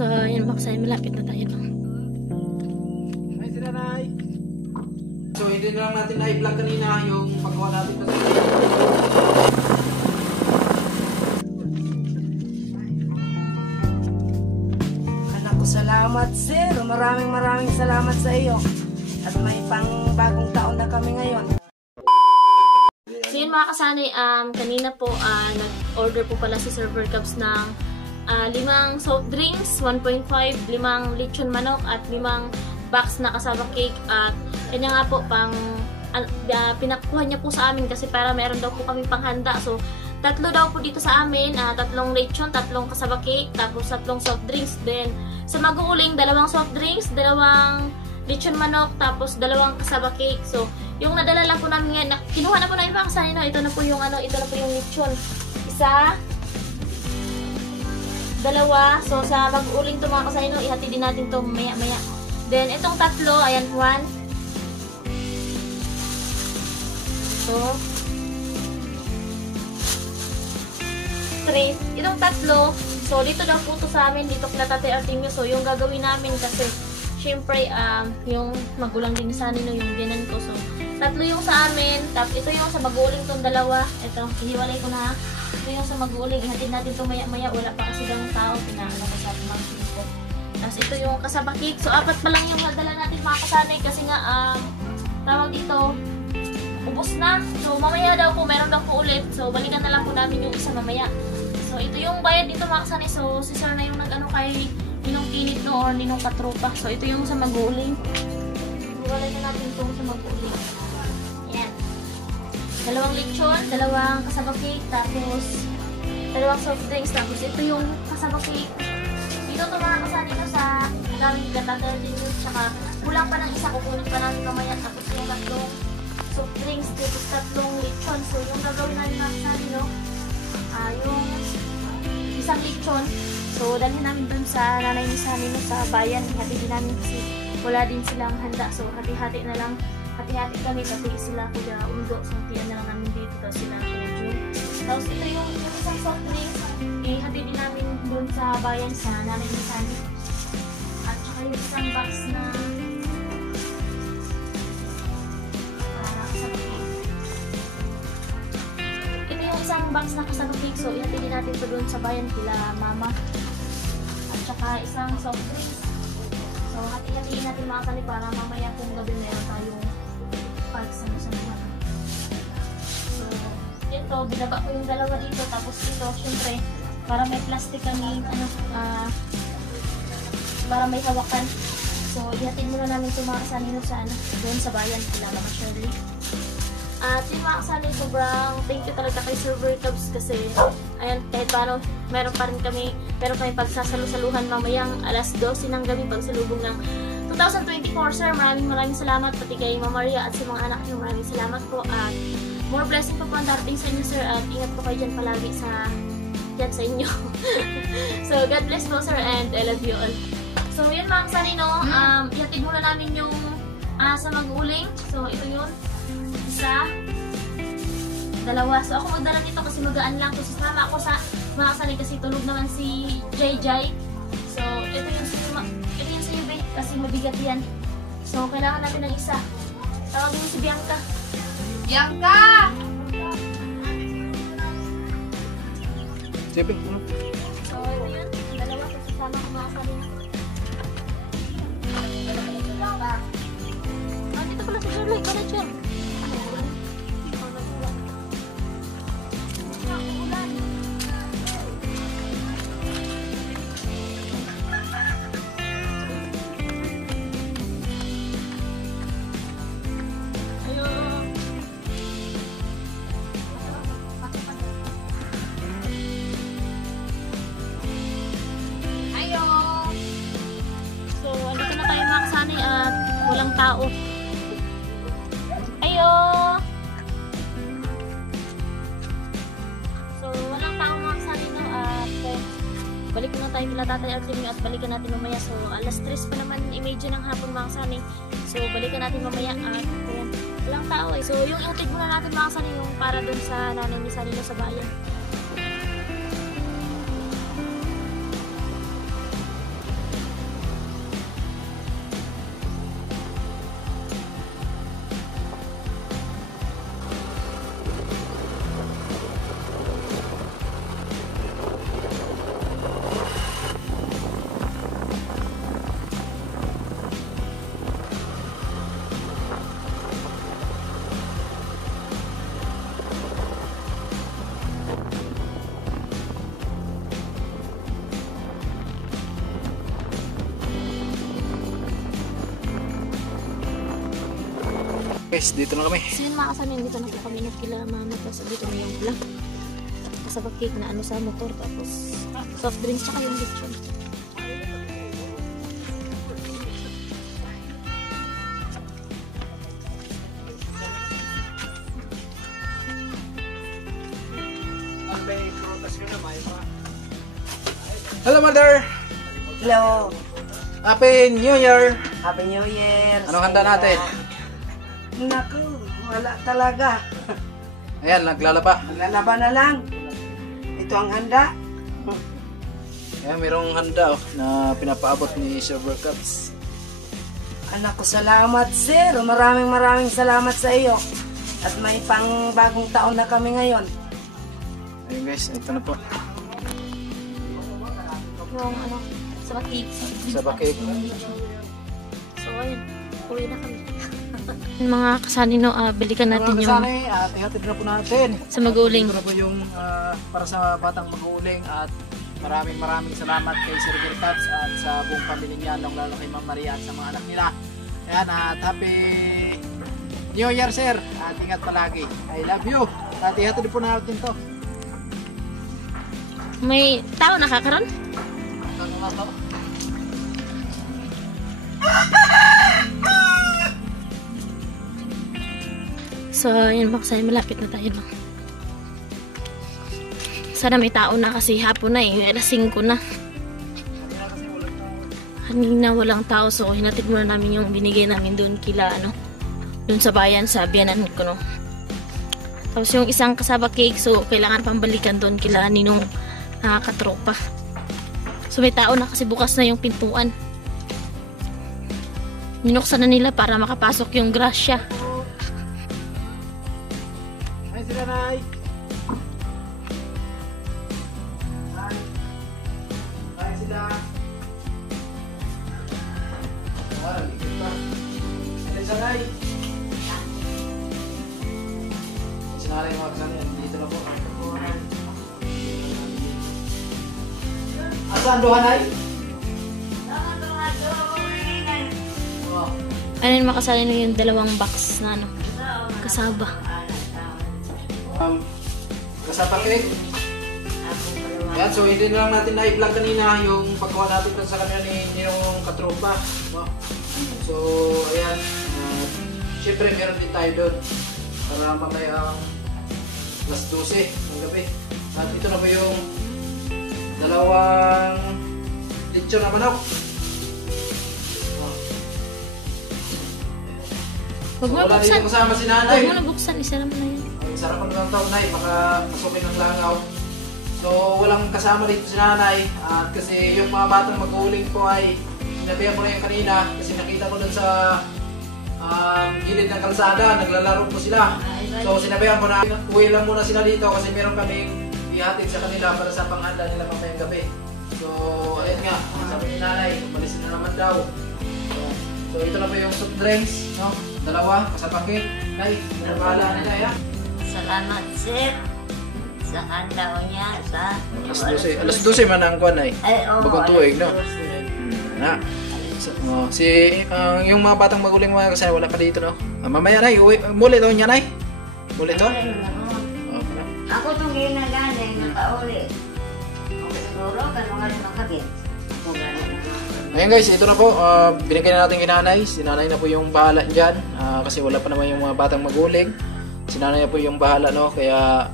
So, yun mga kasani, malapit na tayo. Hi, sila Nay. So, hindi na lang natin na-vlog kanina yung paggawa natin kasi anak ko, salamat sir. Maraming salamat sa iyo. At may pang bagong taon na kami ngayon. So yun mga kasani, kanina po nag-order po pala si Server Cubs ng 5 soft drinks, 1.5, 5 lechon manok at 5 box na kasama cake. At kanya nga po pinakuha niya po sa amin kasi para meron daw po kami panghanda. So 3 daw po dito sa amin, 3 lechon, 3 kasama cake, tapos 3 soft drinks. Then sa mag-uuling, 2 soft drinks, 2 lechon manok, tapos 2 kasaba cake. So, yung nadala lang po namin ngayon, kinuha na po namin mga kasani, no? Ito na po yung lechon. Isa, 2. So, sa mag-uling to mga kasani, no? Ihati din natin to maya-maya. Then, itong 3, ayan, 1. So, 3. Itong 3, so, dito daw po to sa amin, dito kina Tatay Artemio. So, yung gagawin namin kasi, syempre, yung magulang din sa amin, no, yung binan ko. So, 3 yung sa amin. Tapos, ito yung sa mag-uuling tong 2. Ito, hihiwalay ko na. Ito yung sa mag-uuling. Ihatid natin itong maya-maya. Wala pa kasi ng tao. Pinakala ko sa mga ko. Tapos, ito yung kasaba cake. So, 4 pa lang yung nadala natin mga kasanay. Kasi nga, tawag dito, ubos na. So, mamaya daw po, meron daw po ulit. So, balikan na lang po namin yung isa mamaya. So, ito yung bayad dito mga kasanay. So, si sir na yung nag-ano kay ninong kinit no or ninong katropa. So, ito yung sa mag-uuling. Iwalay na natin itong sa mag-uuling. Ayan. 2 lechon, 2 kasaba cake, tapos 2 soft drinks, tapos ito yung kasaba cake. Dito ito mga kasali ko sa gamit gatagal din yun. Tsaka kulang pa ng isa, kukunin pa namin mamaya. Tapos yung 3 soft drinks, tapos 3 lechon. So, yung gagawin namin mga kasali, no? Yung isang lechon. So, dalhin namin dun sa nanay ni Sani sa bayan. Hati din namin kasi wala din silang handa. So, hati-hati na lang. Hati-hati kami kasi sila kuya undo. So, hatian na lang namin dito. Tapos sila kuya June. Tapos, ito yung isang soft drinks. Hati din namin dun sa bayan sa nanay ni Sani. At saka yung isang box na isang box na kasama cake. So, ihatid din natin ito doon sa bayan kila mama. At saka isang soft drinks. So, hati-hatiin natin mga kani para mamaya kung gabi meron tayong pagsama-samahan. So, ito, binaba ko yung 2 dito. Tapos ito, syempre, para may plastic kami, para may hawakan. So, ihatid muna namin ito mga kasanino sa doon sa bayan kila mama Shirley. At yung mga kasali, sobrang thank you talaga kay Server Cubs kasi ayan, kahit paano, meron kami pagsasalusaluhan mamayang alas 12 ng gabi pagsalubong ng 2024. Sir, maraming salamat pati kay Mama Maria at sa mga anak niyo. Maraming salamat po at more blessing po ang darating sa inyo, sir, at ingat po kayo dyan palagi sa inyo. So, God bless po, sir, and I love you all. So, yun mga kasali, no, ihatid muna namin yung sa mag-uling. So, ito yun. Isa, 2. So, ako magdala nito kasi magaan lang. So, sasama ako sa mga kasali kasi tulog naman si Jai. So, ito yung sa iyo, babe, kasi mabigat yan. So, kailangan natin ng isa. Tawagin mo si Bianca. Bianca! Siyempre, So, ito yun. 2. So, sasama ko mga kasali. Dito pala si Shirley. Kala siya. Walang tao. Ayo! So, walang tao mga kasali, no? At balik na tayo nila Tatay Artemio at balikan natin mamaya. So, alas 3 pa naman imedyo ng hapon mga kasali. So, balikan natin mamaya at walang tao eh. So, yung iutid muna natin mga kasali yung para dun sa nanay ni Sani sa bayan. Guys, dito na kami. So yun mga kasamin, dito na po kami nakila mama. Tapos dito na yung vlog. Kasabag cake na ano sa motor. Tapos soft drinks tsaka yung lechon. Hello, Mother! Hello. Happy New Year! Happy New Year. Anong handa natin? Naku, wala talaga. Ayan, naglalaba. Maglalaban na lang. Ito ang handa. Ayan, mayroong handa na pinapaabot ni Silver Cups. Anak ko, salamat sir. Maraming salamat sa iyo. At may pang bagong taon na kami ngayon. Ayun guys, ito na po. Yung ano, sabag cake. Sabag cake. So ayun, uwi na kami. Mga kasanino, balikan natin Mga yung kasani, at ihatid na po natin. sa maguling. Ito na po yung para sa batang maguling at maraming salamat kay Silver Cups at sa buong pamilya niya, lalo kay Ma'am Maria at sa mga anak nila. Ayan, at happy New Year sir, at ingat palagi. I love you. At ihatid po natin to. May tao nakakaroon? Ano nga to? So, yun mga kasani, malapit na tayo lang. Sana may tao na kasi hapon na eh. Alas 5 na. Kanina walang tao, so hinatid muna namin yung binigay namin doon kila ano, doon sa bayan, sa biyanan ko no. Tapos yung isang kasaba cake, so kailangan pang balikan doon kila ninong katropa. So may tao na kasi bukas na yung pintuan. Ninuksan na nila para makapasok yung grasya. Ay sila Nay. Ay sila. Ay sila Nay. Sinalay mga kasani, dito na po. Asan doon Nay? Ano yung makasali na yung dalawang box na ano, kasaba. Kasama cake. Yan, so hindi na lang natin na-vlog kanina yung paggawa natin sa kanila ni yung katropa. No? So, ayan. Siyempre, meron din tayo doon para mamaya alas 12 ng gabi. At ito na po yung dalawang lechon na manok. Huwag mo Wala buksan. dito kasama si Huwag nanay. mo na buksan, isara mo na yun. Ang sarap ng taon Nay, baka pasukin ng langaw. So walang kasama dito si nanay at kasi yung mga batang maguling po ay sinabihan ko na yung kanina kasi nakita ko dun sa gilid ng kalsada, naglalaro po sila. So sinabihan ko na uwi lang muna sila dito kasi meron kaming ihatid sa kanila para sa panghanda nila mamayang gabi. So ayun nga, sabi ni nanay, balisin na naman daw. So ito na po yung soft drinks, no? Dalawa, kasapakit. Nay, bahala nila ya. Salamat sir sa handaw niya sa Alas 12 man ang kuwan ay. oo, Bagong tuig, no? alas 12. Na. So, yung mga batang maguling mga kasi wala pa dito, no? Mamaya Nay, muli daw niya Nay. Muli to? Okay. Ako itong ginagaling nakauli. Siguro kanu nga rin makabit. Ako gano'n. Ayun guys, ito na po. Binigay na natin kay nanay. Si nanay na po yung bahala dyan. Kasi wala pa naman yung mga batang maguling. Si nanay na po yung bahala, no? Kaya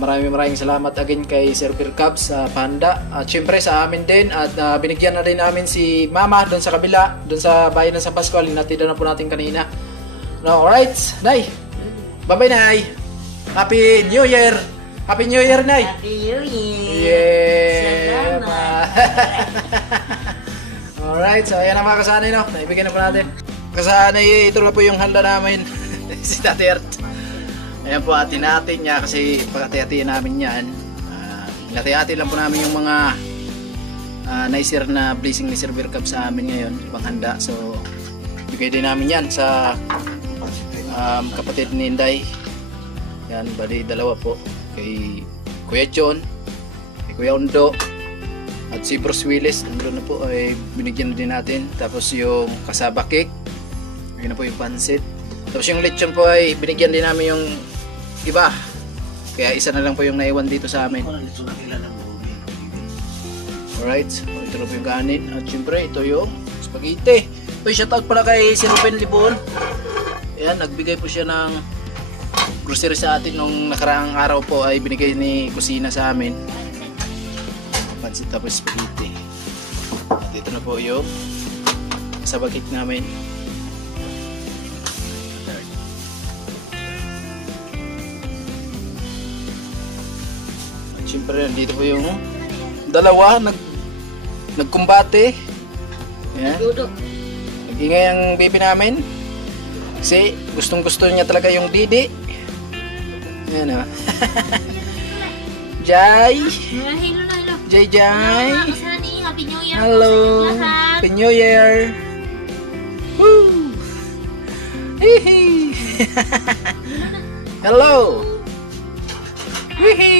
maraming salamat again kay Silver Cups sa panda. At syempre sa amin din. At binigyan na rin namin si mama doon sa kabila. Doon sa bayan ng San Pascual. Hinatid na po natin kanina. No, alright, Nay. Bye-bye, Nay. Happy New Year. Happy New Year, Nay. Happy New Year! Yeah. Salamat! Alright, so ayan na mga kasanay, no? Naibigyan na po natin. Kasanay, ito na po yung handa namin. Si Tate Ert. Ayan po, atin natin niya kasi pagkati-hati namin yan. Hati-hati lang po namin yung mga naisir na blessing ni Silver Cup sa amin ngayon, panghanda. So, bigay din namin yan sa kapatid ni Inday. Yan, bali dalawa po. Kay Kuya John, kay Kuya Ondo, at si Bruce Willis, nandun na po, ay binigyan din natin. Tapos yung kasaba cake, yun na po yung pansit. Tapos yung lechon po ay binigyan din namin yung iba. Kaya isa na lang po yung naiwan dito sa amin. Alright, so ito na po yung kanin. At syempre, ito yung spaghetti. So, shoutout pala kay si Ruben Libon. Ayan, nagbigay po siya ng grocery sa atin nung nakaraang araw po ay binigay ni Kusina sa amin. Pansit tapos spaghetti. At ito na po yung sabagit namin. At syempre, dito po yung dalawa nagkumbate. Ayan. Nag-ingay ang baby namin. Kasi gustong gusto niya talaga yung didi. Ayan o. Jai. Hello na, hello. Jai Jai. Happy New Year Hello. po sa inyong lahat. Happy New Year. Woo. Hihi. Hello. Hihi.